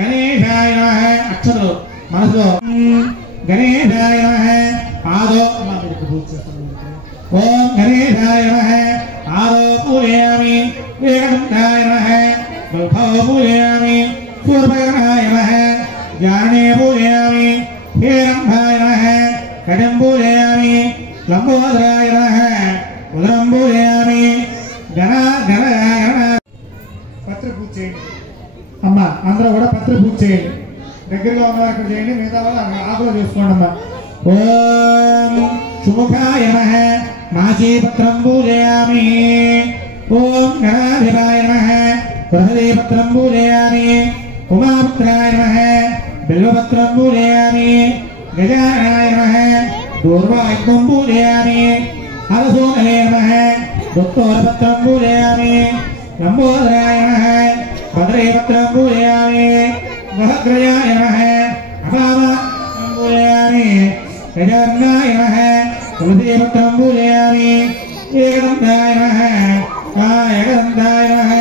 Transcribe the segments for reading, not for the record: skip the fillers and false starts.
गणेशाय नमः अक्षरो मनसो गणेशाय नमः पादो ओम गणेशाय नमः पादो पूजयामि एकदन्ताय नमः बलभो पूजयामि पूर्वगणाय नमः ज्ञाने पूजयामि हेरम्भाय नमः कटं पूजयामि लंबोदराय नमः उदरं पूजयामि पत्र पूज చేయండి అమ్మా అందరూ కూడా పత్ర పూజ చేయండి దగ్గరగా ఉన్నవారు ఇక్కడ చేయండి మిగతా వాళ్ళు ఆకులు చేసుకోండి అమ్మా ఓం సుముఖాయ నమః మాచీ పత్రం పూజయామి ఓం గణాధిపాయ నమః బృహదీ పత్రం పూజయామి ఉమాపుత్రాయ నమః బిల్వపత్రం పూజయామి గజాననాయ నమః దూర్వాయుధం పూజయామి హరసోమహే నమః దుత్తోరపత్రం పూజయామి लंबोदराय नमः भद्रेपत्रं पूजयामि महग्रजाय नमः अपावपत्रं पूजयामि गजाननाय नमः तुलसीपत्रं पूजयामि एकदन्ताय नमः एकदन्ताय नमः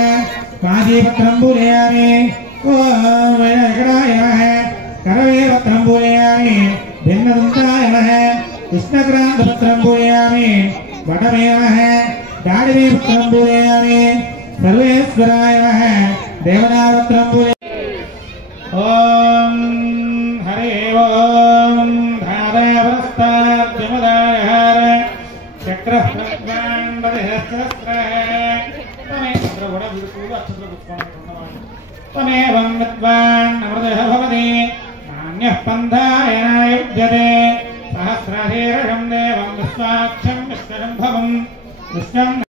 काशीपत्रं पूजयामि ओम विनायकाय नमः करवेपत्रं पूजयामि भिन्नदन्ताय नमः कृष्णक्रान्तपत्रं पूजयामि वटमे नमः दाडिमेपत्रं पूजयामि सर्वेश्वराय नमः देवनावत्रं पूजयामि ओम हरे ओम धारवस्ताद्यमदायहार चक्रप्रज्ञानबलहस्रस्त्रः तमेवं विद्वान् अमृतः भवति नान्यः पन्थाय नायुज्यते सहस्रशीर्षं देवं विश्वाक्षं विश्वशम्भवं कृष्णं